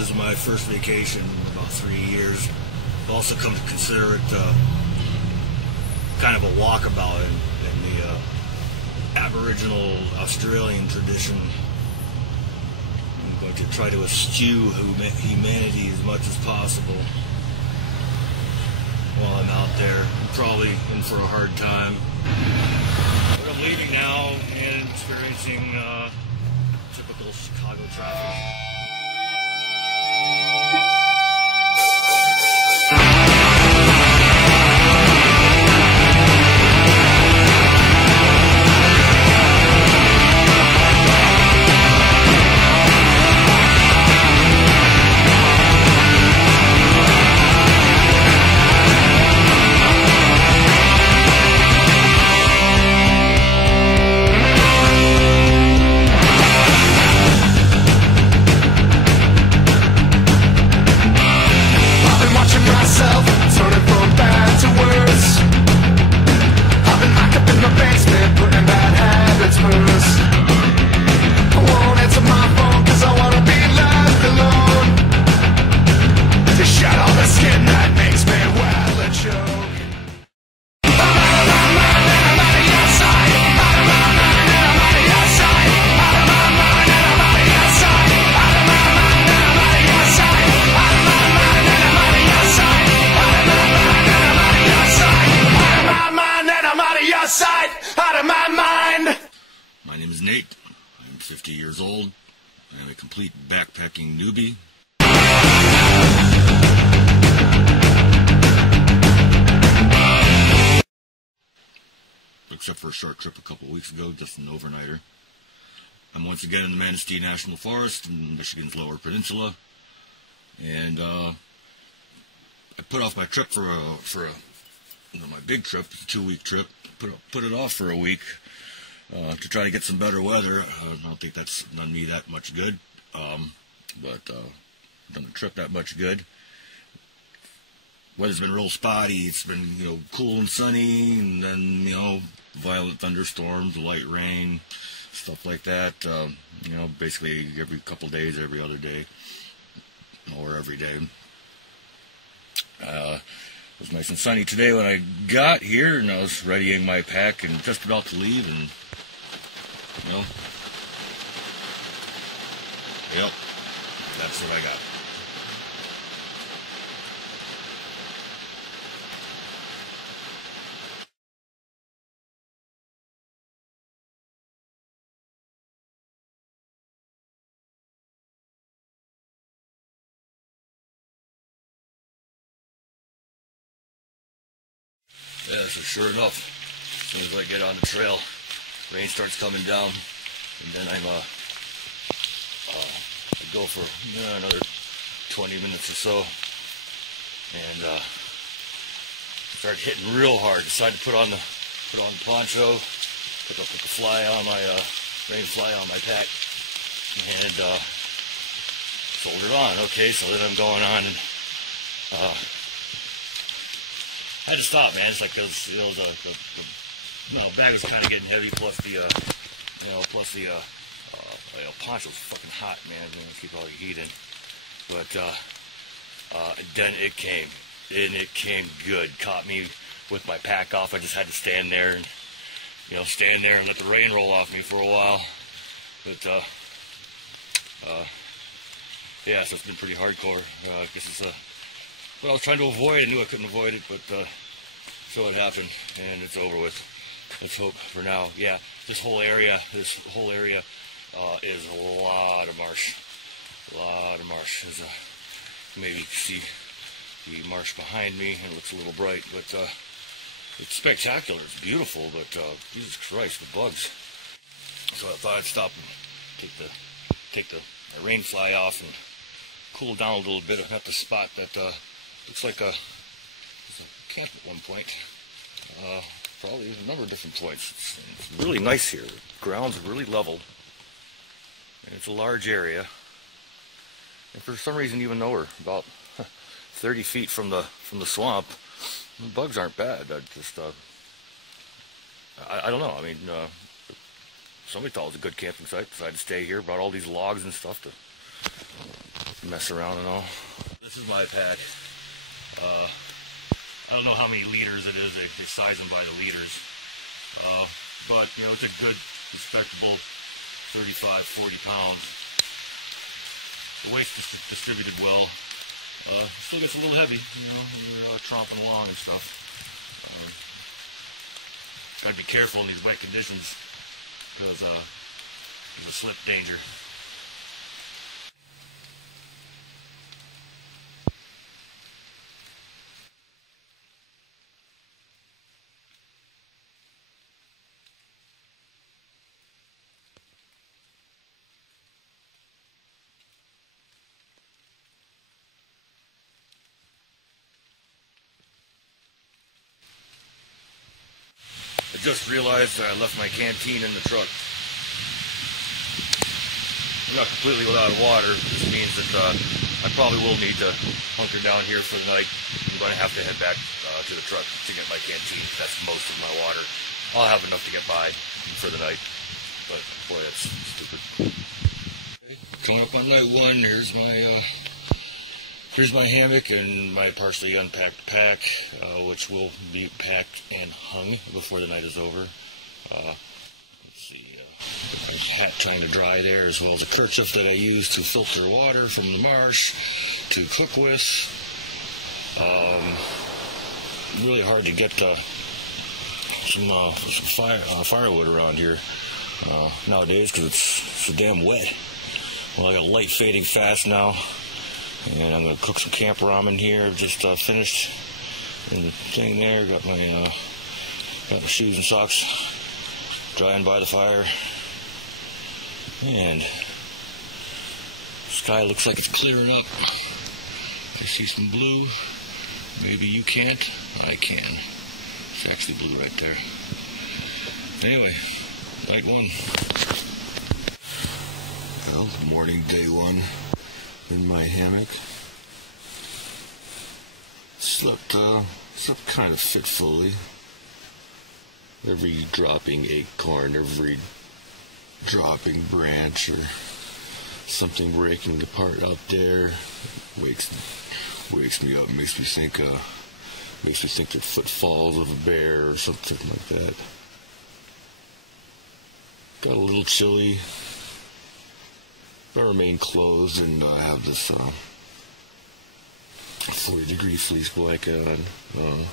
is my first vacation in about 3 years. I've also come to consider it kind of a walkabout in the Aboriginal Australian tradition. I'm going to try to eschew humanity as much as possible while I'm out there. I'm probably in for a hard time. But I'm leaving now and experiencing typical Chicago traffic. My name is Nate. I'm 50 years old. I'm a complete backpacking newbie. Except for a short trip a couple weeks ago, just an overnighter. I'm once again in the Manistee National Forest in Michigan's Lower Peninsula, and I put off my trip for my big trip, a 2-week trip. Put it off for a week to try to get some better weather. I don't think that's done me that much good, but done the trip that much good. Weather's been real spotty. It's been cool and sunny, and then violent thunderstorms, light rain, stuff like that. Basically every couple days, every other day, or every day. It was nice and sunny today when I got here, and I was readying my pack and just about to leave, and yep, that's what I got. Yeah, so sure enough, as soon as I get on the trail, rain starts coming down, and then I go for another 20 minutes or so, and start hitting real hard. Decided to put on the poncho, put the fly on my rain fly on my pack, and soldered on. Okay, so then I'm going on and. I had to stop, man. It's like the bag was kind of getting heavy, plus the poncho's fucking hot, man. I'm gonna keep all the heat in. But then it came, and it came good. Caught me with my pack off. I just had to stand there and let the rain roll off me for a while. But yeah, so it's been pretty hardcore. I guess it's what I was trying to avoid. I knew I couldn't avoid it, but so it happened, and it's over with. Let's hope for now. Yeah, this whole area is a lot of marsh. Maybe you can see the marsh behind me, and it looks a little bright, but it's spectacular. It's beautiful, but Jesus Christ, the bugs. So I thought I'd stop and take the rain fly off and cool down a little bit. I got the spot that looks like there's a camp at one point. Probably a number of different points. It's really nice here. The ground's really level, and it's a large area. And for some reason, even though we're about 30 feet from the swamp, the bugs aren't bad. I don't know. I mean, somebody thought it was a good camping site. Decided to stay here. Brought all these logs and stuff to mess around and all. This is my pack. I don't know how many liters it is. They size them by the liters. But, you know, it's a good, respectable 35, 40 pounds. The weight's distributed well. Still gets a little heavy, you know, when you're tromping along and stuff. Gotta be careful in these wet conditions because there's a slip danger. I just realized that I left my canteen in the truck. I'm not completely without water. This means that I probably will need to hunker down here for the night. I'm going to have to head back to the truck to get my canteen. That's most of my water. I'll have enough to get by for the night. But boy, that's stupid. Okay. Coming up on night one, here's my hammock and my partially unpacked pack, which will be packed and hung before the night is over. Let's see, my hat trying to dry there, as well as a kerchief that I use to filter water from the marsh to cook with. Really hard to get some firewood around here nowadays because it's so damn wet. Well, I got light fading fast now. And I'm going to cook some camp ramen here. Just finished in the thing there. Got my shoes and socks drying by the fire. And the sky looks like it's clearing up. I see some blue. Maybe you can't. I can. It's actually blue right there. Anyway, night one. Well, morning, day one. In my hammock. Slept kind of fitfully. Every dropping acorn, every dropping branch, or something breaking apart out there wakes me up. Makes me think they're footfalls of a bear or something like that. Got a little chilly. I remain closed and I have this 40-degree fleece blanket on.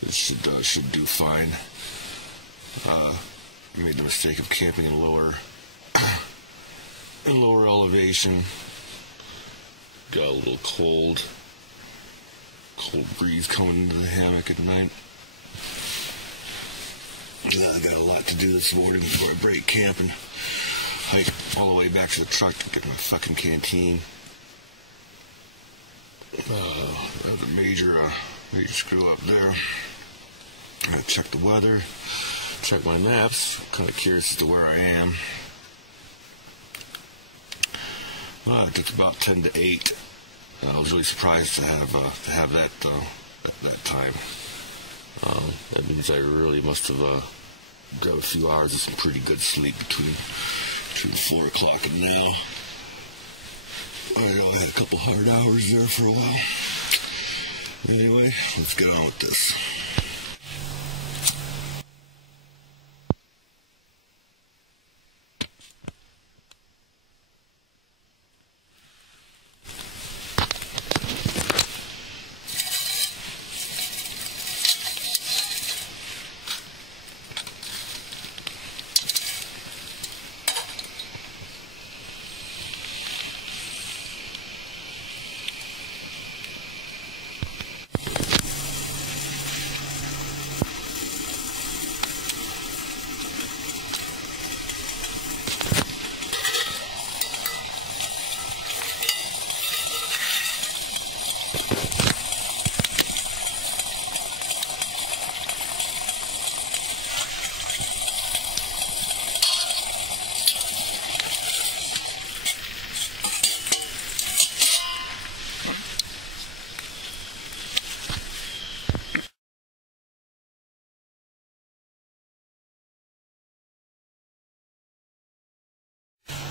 It should do fine. I made the mistake of camping in lower elevation. Got a little cold breeze coming into the hammock at night. I got a lot to do this morning before I break camp and hike all the way back to the truck to get my fucking canteen. There's a major screw up there. I check the weather, check my maps. Kind of curious as to where I am. It's about 10 to 8. I was really surprised to have that at that time. That means I really must have got a few hours of some pretty good sleep between 4 o'clock and now. I had a couple hard hours there for a while. Anyway, let's get on with this.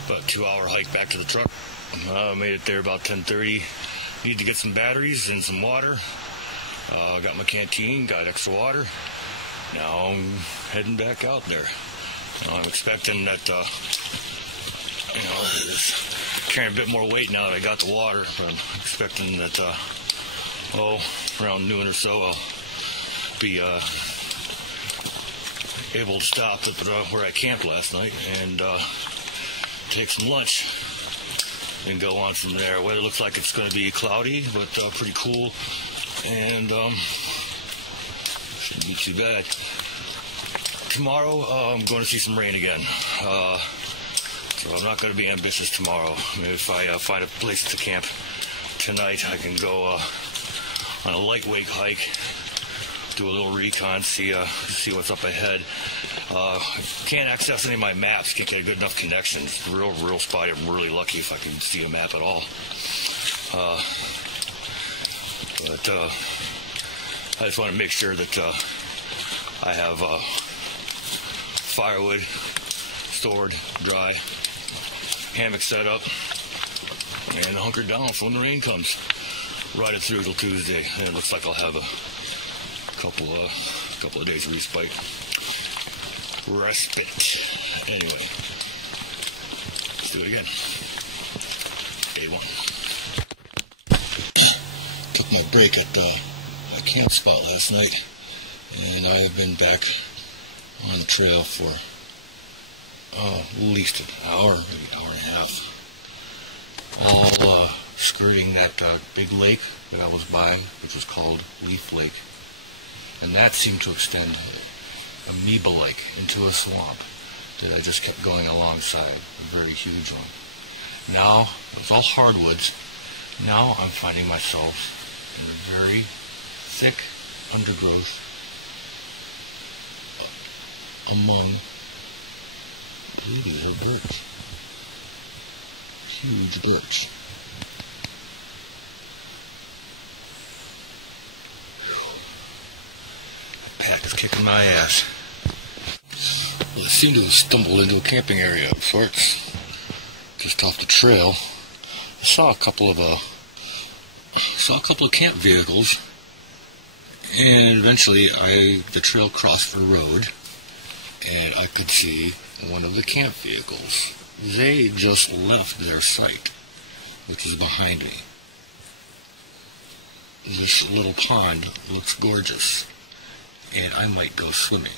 About a 2-hour hike back to the truck. Made it there about 10:30. Need to get some batteries and some water. Got my canteen, got extra water. Now I'm heading back out there. I'm expecting that, carrying a bit more weight now that I got the water. But I'm expecting that, around noon or so, I'll be able to stop at where I camped last night and take some lunch and go on from there. Weather looks like it's going to be cloudy, but pretty cool, and shouldn't be too bad. Tomorrow, I'm going to see some rain again, so I'm not going to be ambitious tomorrow. Maybe if I find a place to camp tonight, I can go on a lightweight hike, do a little recon, see what's up ahead. Can't access any of my maps, can't get a good enough connection. It's a real spot. I'm really lucky if I can see a map at all. But I just want to make sure that I have firewood stored, dry, hammock set up, and hunkered down for when the rain comes. Ride it through till Tuesday, and it looks like I'll have a couple of days of respite. Anyway, let's do it again. Day 1. Took my break at a camp spot last night, and I have been back on the trail for at least an hour, maybe an hour and a half. All skirting that big lake that I was by, which was called Leaf Lake. And that seemed to extend amoeba-like into a swamp that I just kept going alongside, a very huge one. Now, it's all hardwoods. Now I'm finding myself in a very thick undergrowth among, I believe these are birch. Huge birch. Pack is kicking my ass. Well, I seem to have stumbled into a camping area of sorts, just off the trail. I saw a couple of camp vehicles, and eventually the trail crossed the road, and I could see one of the camp vehicles. They just left their site, which is behind me. This little pond looks gorgeous, and I might go swimming.